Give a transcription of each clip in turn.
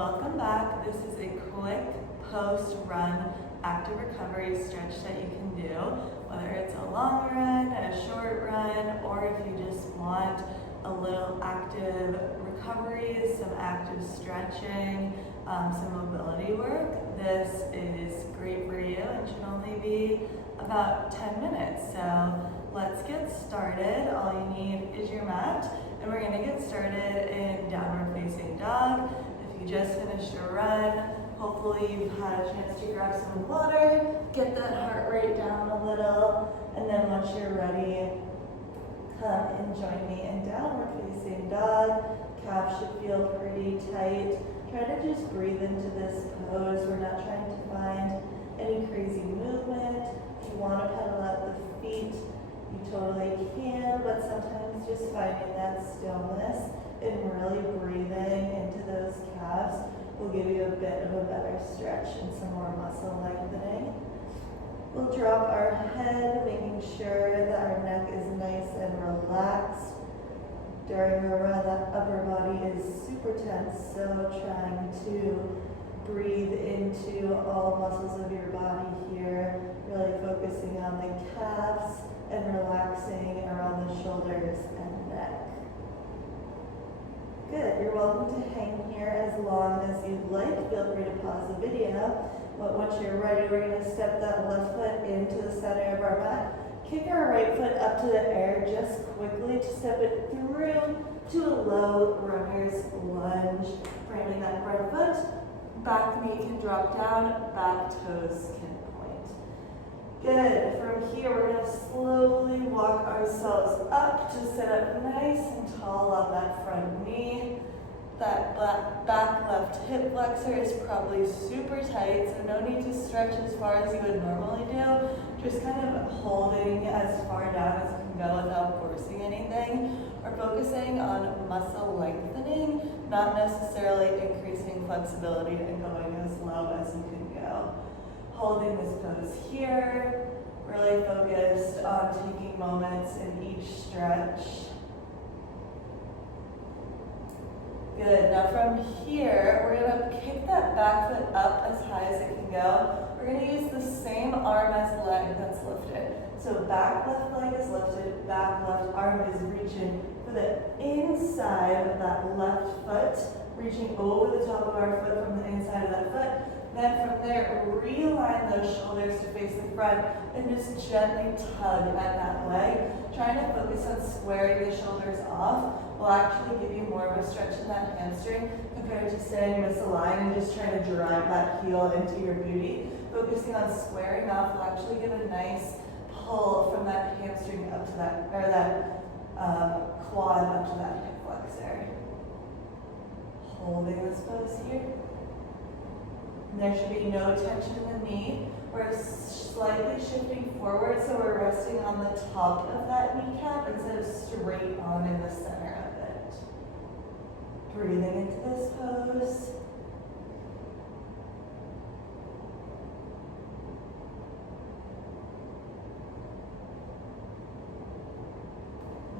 welcome back. This is a quick post-run active recovery stretch that you can do, whether it's a long run, a short run, or if you just want a little active recovery, some active stretching, some mobility work. This is great for you and should only be about 10 minutes. So let's get started. All you need is your mat, and we're gonna get started in downward facing dog. If you just finished a run, hopefully you've had a chance to grab some water, get that heart rate down a little, and then once you're ready, come and join me in downward facing dog. Calf should feel pretty tight. Try to just breathe into this pose. We're not trying to find any crazy movement. If you want to pedal out the feet, you totally can, but sometimes just finding that stillness and really breathing into those calves will give you a bit of a better stretch and some more muscle lengthening. We'll drop our head, making sure that our neck is nice and relaxed. During a run, that upper body is super tense, so trying to breathe into all muscles of your body here, really focusing on the calves and relaxing around the shoulders and neck. Good, you're welcome to hang here as long as you'd like. Feel free to pause the video, but once you're ready, we're going to step that left foot into the center of our mat. Kick our right foot up to the air just quickly to step it through to a low runner's lunge. Framing that front foot, back knee can drop down, back toes can point. Good, from here we're going to slowly walk ourselves up to sit up nice and tall on that front knee. That back left hip flexor is probably super tight, so no need to stretch as far as you would normally do. Just kind of holding as far down as you can go without forcing anything. We're focusing on muscle lengthening, not necessarily increasing flexibility and going as low as you can go. Holding this pose here, really focused on taking moments in each stretch. Good, now from here, we're gonna kick that back foot up as high as it can go. We're gonna use the same arm as leg that's lifted. So back left leg is lifted, back left arm is reaching for the inside of that left foot, reaching over the top of our foot from the inside of that foot. Then from there, realign those shoulders to face the front and just gently tug at that leg. Trying to focus on squaring the shoulders off will actually give you more of a stretch in that hamstring compared to staying misaligned and just trying to drive that heel into your booty. Focusing on squaring off will actually give a nice pull from that hamstring up to that, or that quad up to that hip flexor. Holding this pose here. And there should be no tension in the knee. We're slightly shifting forward, so we're resting on the top of that kneecap instead of straight on in the center of it. Breathing into this pose.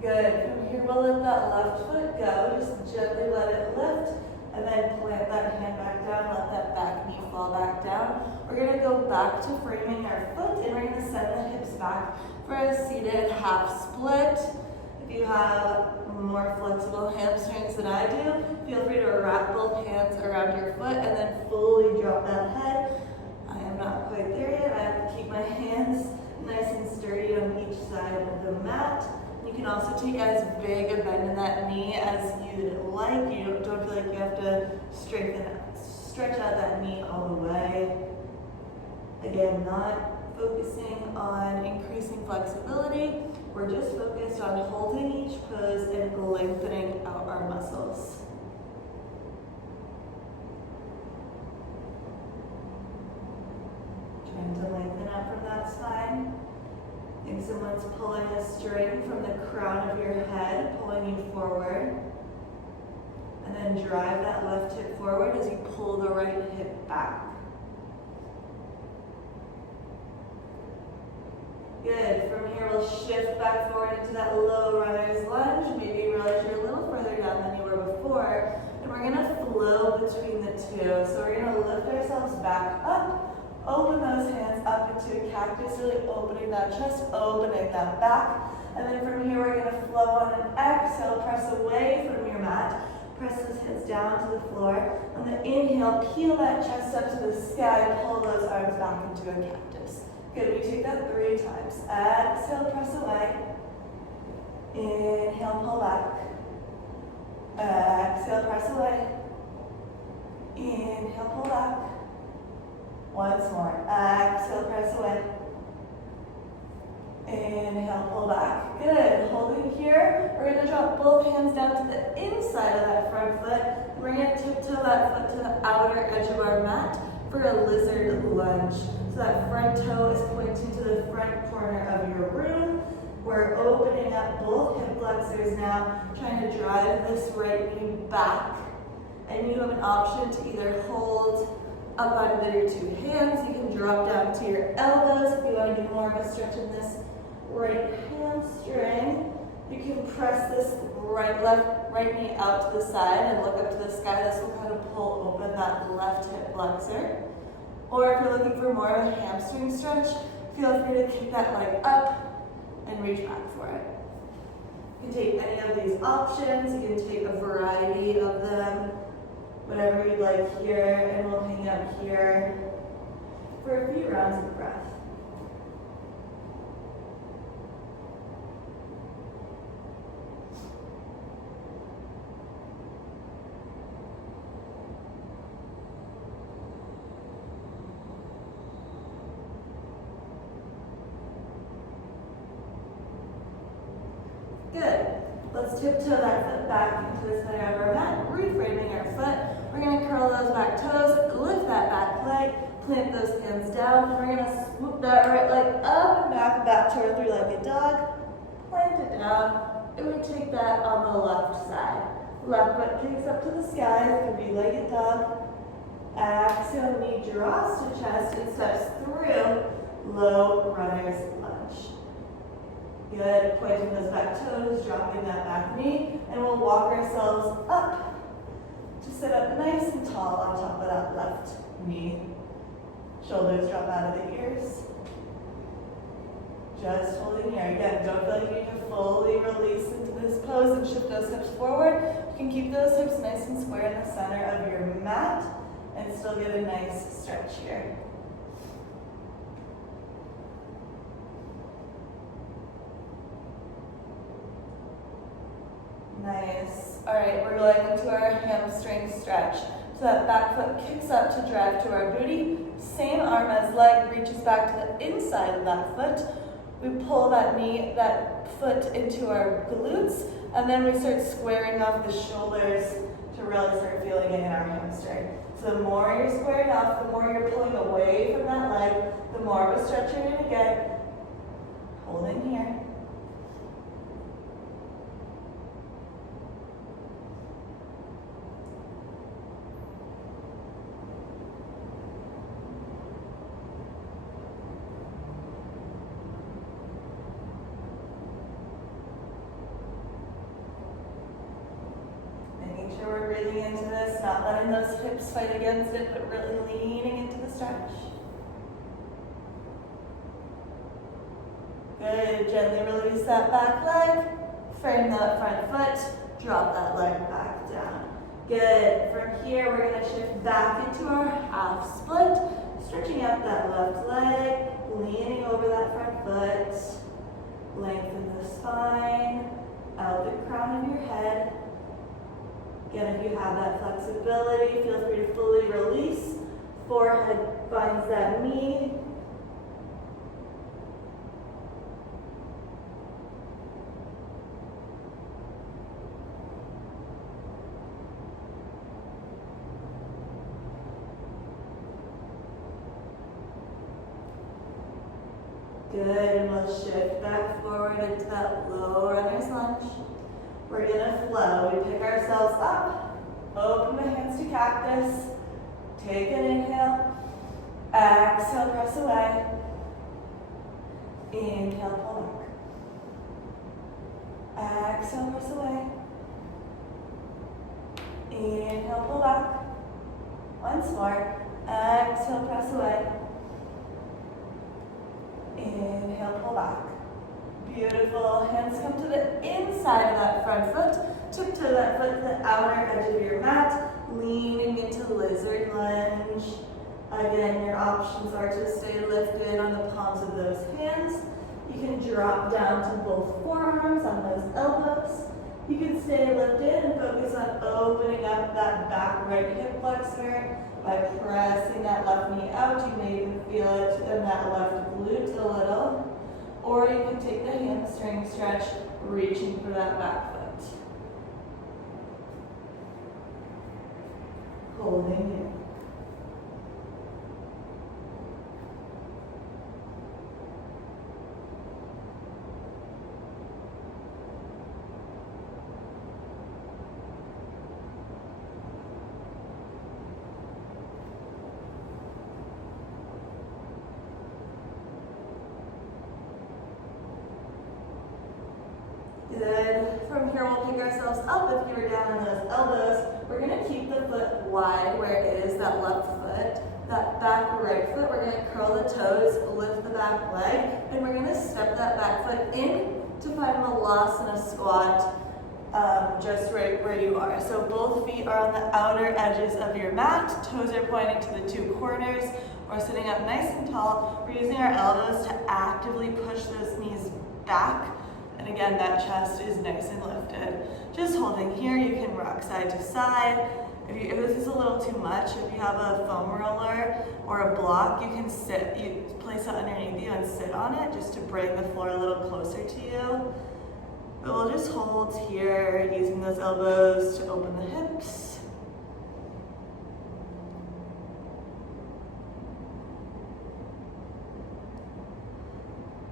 Good. From here, we'll let that left foot go. Just gently let it lift. And then plant that hand back down, let that back knee fall back down. We're gonna go back to framing our foot, and we're gonna send the hips back for a seated half split. If you have more flexible hamstrings than I do, feel free to wrap both hands around your foot and then fully drop that head. I am not quite there yet. I have to keep my hands nice and sturdy on each side of the mat. You can also take as big a bend in that knee as you'd like. You don't feel like you have to stretch out that knee all the way. Again, not focusing on increasing flexibility. We're just focused on holding each pose and lengthening out our muscles. Trying to lengthen out from that spine. I think someone's pulling a string from the crown of your head, pulling you forward. And then drive that left hip forward as you pull the right hip back. Good. From here, we'll shift back forward into that low runner's lunge. Maybe you realize you're a little further down than you were before. And we're going to flow flow between the two. So we're gonna lift ourselves back up, open those hands up into a cactus, really opening that chest, opening that back. And then from here, we're gonna flow on an exhale, press away from your mat. Press those hands down to the floor. On the inhale, peel that chest up to the sky, pull those arms back into a cactus. Good, we take that 3 times. Exhale, press away. Inhale, pull back. Exhale, press away. Inhale, pull back. Once more. Exhale, press away. Inhale, pull back. Good. Holding here. We're going to drop both hands down to the inside of that front foot. We're going to tiptoe that foot to the outer edge of our mat for a lizard lunge. So that front toe is pointing to the front corner of your room. We're opening up both hip flexors now, trying to drive this right knee back. And you have an option to either hold up under your 2 hands. You can drop down to your elbows if you want to do more of a stretch in this right hamstring. You can press this right knee out to the side and look up to the sky. This will kind of pull open that left hip flexor. Or if you're looking for more of a hamstring stretch, feel free to kick that leg up and reach back for it. You can take any of these options. You can take a variety of them, whatever you'd like here, and we'll hang out here for a few rounds of breath. Good. Let's tiptoe that foot back into the center of our mat, reframing our foot. We're going to curl those back toes, lift that back leg, plant those hands down. We're going to swoop that right leg up and back to our 3-legged dog. Plant it down, and we take that on the left side. Left foot kicks up to the sky, 3-legged dog. Exhale, knee draws to chest and steps through low runner's lunge. Good, pointing those back toes, dropping that back knee, and we'll walk ourselves up to sit up nice and tall on top of that left knee. Shoulders drop out of the ears. Just holding here. Again, don't feel like you need to fully release into this pose and shift those hips forward. You can keep those hips nice and square in the center of your mat and still get a nice stretch here. Nice. All right, we're going into our hamstring stretch. So that back foot kicks up to drive to our booty. Same arm as leg reaches back to the inside of that foot. We pull that foot into our glutes, and then we start squaring off the shoulders to really start feeling it in our hamstring. So the more you're squaring off, the more you're pulling away from that leg, the more of a stretch you're going to get. Holding here. We're breathing into this, not letting those hips fight against it, but really leaning into the stretch. Good, gently release that back leg, frame that front foot, drop that leg back down. Good, from here we're going to shift back into our half split, stretching out that left leg, leaning over that front foot, lengthen the spine, out the crown of your head. Again, if you have that flexibility, feel free to fully release. Forehead finds that knee. Good, and we'll shift back forward into that low runner's lunge. We're gonna flow. We pick ourselves up, open the hands to cactus, take an inhale, exhale, press away, inhale, pull back, exhale, press away, inhale, pull back, Once more. Exhale, press away. Inhale, pull back. Beautiful. Hands come to the inside of that front foot. Tiptoe that foot to the outer edge of your mat, leaning into lizard lunge. Again, your options are to stay lifted on the palms of those hands. You can drop down to both forearms on those elbows. You can stay lifted and focus on opening up that back right hip flexor by pressing that left knee out. You may even feel it in that left glute a little. Or you can take the hamstring stretch, reaching for that back foot. Holding here. Good. From here, we'll pick ourselves up. If you were down on those elbows, we're going to keep the foot wide where it is, that left foot. That back right foot, we're going to curl the toes, lift the back leg, and we're going to step that back foot in to find Malasana squat, just right where you are. So both feet are on the outer edges of your mat. Toes are pointing to the two corners. We're sitting up nice and tall. We're using our elbows to actively push those knees back. And again, that chest is nice and lifted. Just holding here, you can rock side to side. If this is a little too much, if you have a foam roller or a block, you can place it underneath you and sit on it just to bring the floor a little closer to you. But we'll just hold here, using those elbows to open the hips.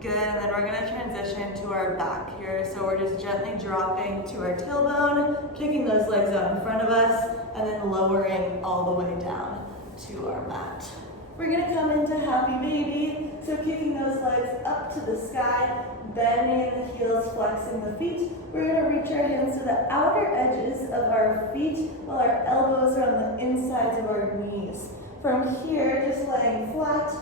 Good, and then we're going to transition to our back here. So we're just gently dropping to our tailbone, kicking those legs out in front of us, and then lowering all the way down to our mat. We're going to come into happy baby. So kicking those legs up to the sky, bending the heels, flexing the feet. We're going to reach our hands to the outer edges of our feet while our elbows are on the insides of our knees. From here, just laying flat,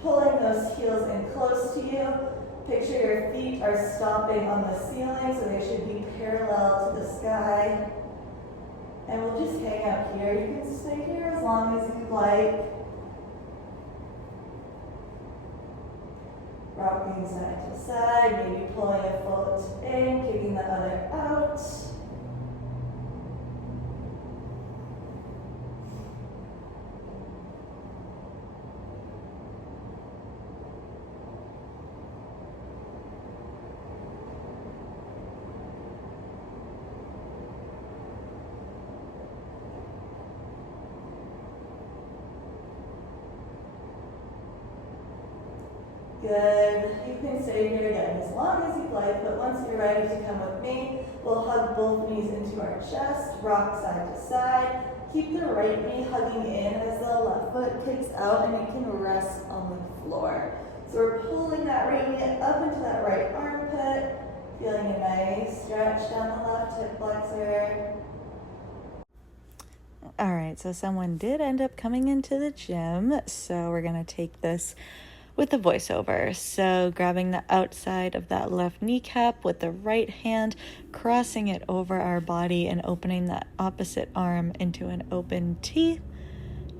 pulling those heels in close to you. Picture your feet are stopping on the ceiling, so they should be parallel to the sky. And we'll just hang out here. You can stay here as long as you'd like. Rocking side to side, maybe pulling a foot in, kicking the other out. Good. You can stay here again as long as you'd like, but once you're ready to come with me, we'll hug both knees into our chest, rock side to side. Keep the right knee hugging in as the left foot kicks out, and you can rest on the floor. So we're pulling that right knee up into that right armpit, feeling a nice stretch down the left hip flexor. All right, so someone did end up coming into the gym, so we're going to take this with the voiceover. So grabbing the outside of that left kneecap with the right hand, crossing it over our body and opening that opposite arm into an open T.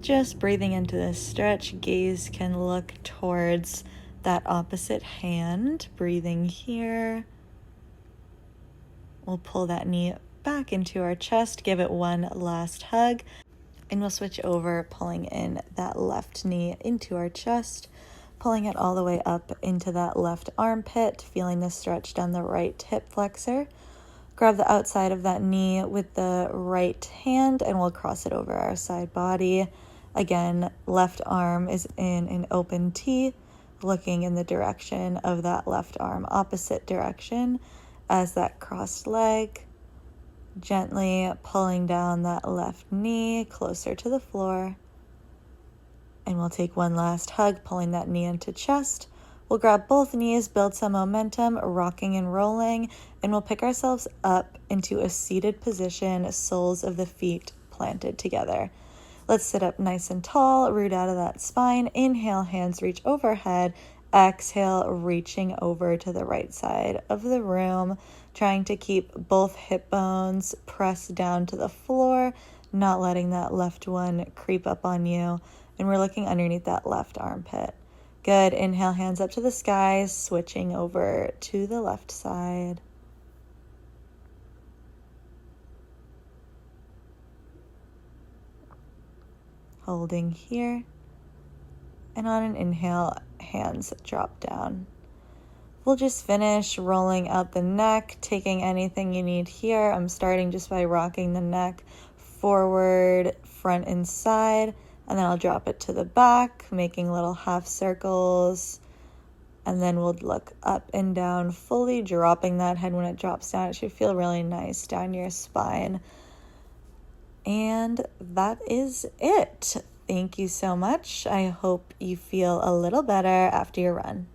Just breathing into this stretch, gaze can look towards that opposite hand. Breathing here. We'll pull that knee back into our chest, give it one last hug, and we'll switch over, pulling in that left knee into our chest, pulling it all the way up into that left armpit, feeling the stretch down the right hip flexor. Grab the outside of that knee with the right hand and we'll cross it over our side body. Again, left arm is in an open T, looking in the direction of that left arm, opposite direction as that crossed leg. Gently pulling down that left knee closer to the floor. And we'll take one last hug, pulling that knee into chest. We'll grab both knees, build some momentum, rocking and rolling, and we'll pick ourselves up into a seated position, soles of the feet planted together. Let's sit up nice and tall, root out of that spine. Inhale, hands reach overhead. Exhale, reaching over to the right side of the room, trying to keep both hip bones pressed down to the floor, not letting that left one creep up on you. And we're looking underneath that left armpit. Good. Inhale, hands up to the sky, switching over to the left side. Holding here. And on an inhale, hands drop down. We'll just finish rolling out the neck, taking anything you need here. I'm starting just by rocking the neck forward, front and side, and then I'll drop it to the back, making little half circles. And then we'll look up and down, fully dropping that head when it drops down. It should feel really nice down your spine. And that is it. Thank you so much. I hope you feel a little better after your run.